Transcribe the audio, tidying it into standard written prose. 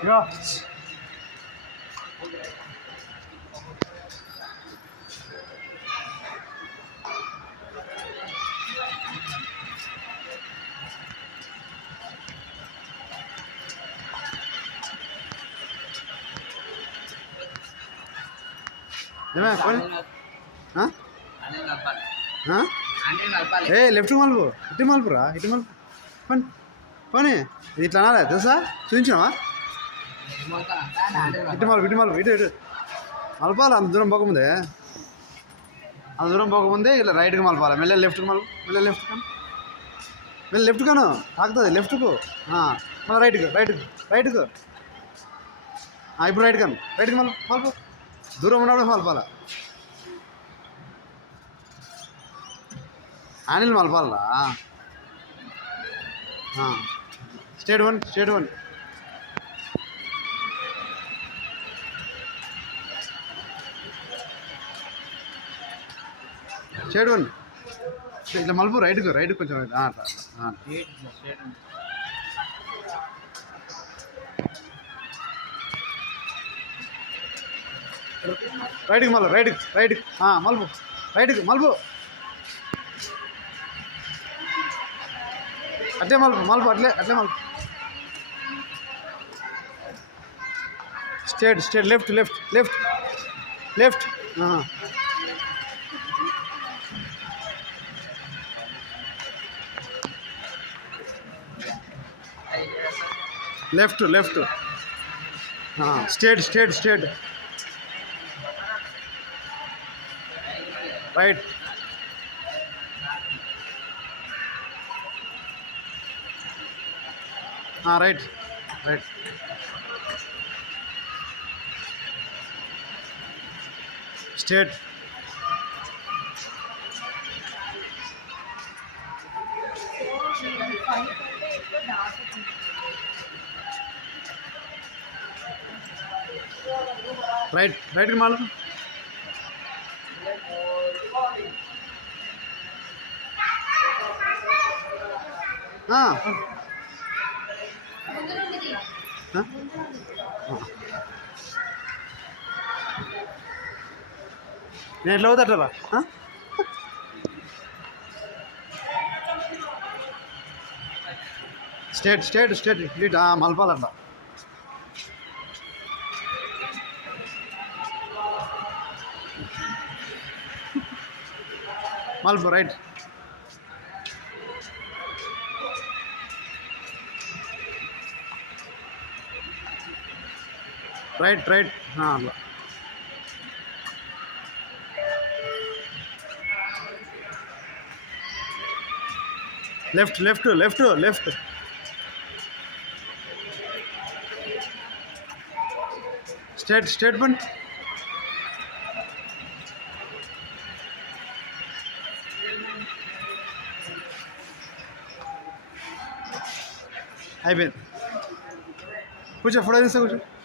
ఇగో ఏమే పోనీ ఏ లెఫ్ట్ మలుపు ఇటు మలుపురా ఇటు మలుపు పోనీ పోనీ ఇది ఇట్లా అనాలి తెలుసా చూపించినావా ఇటు మలుపు ఇటు మలుపు ఇటు ఇటు మలపాలి అంత దూరం పోకముందే అంత దూరం పోకముందే ఇలా రైట్కి మలపాలి మెల్ల లెఫ్ట్కి మలుపు మెల్ల లెఫ్ట్ కాను మెల్ల లెఫ్ట్ కాను తాకుతుంది లెఫ్ట్కు మళ్ళీ రైట్కు ఇప్పుడు రైట్ కాను రైట్కి మలుపు మలుపు దూరం ఉన్నప్పుడు మలపాల ఆనిల్ మలపాలరా స్టేట్ వన్ ఇట్లా మలుపు రైట్ కొంచెం అట్లా రైట్కి మళ్ళీ రైట్ మలుపు రైట్కి మలుపు అట్లే మలుపు అట్లే మలుపు straight left left straight right right straight రైట్కి మళ్ళీ నేను ఎట్లా అవుతారా స్ట్రేట్ ఇట్ మలపాలంట మలుపు రైట్ అట్లా లెఫ్ట్ స్ట్రేట్ బండి అయిపోయింది కూర్చో ఫోటో తీస్తా కూర్చో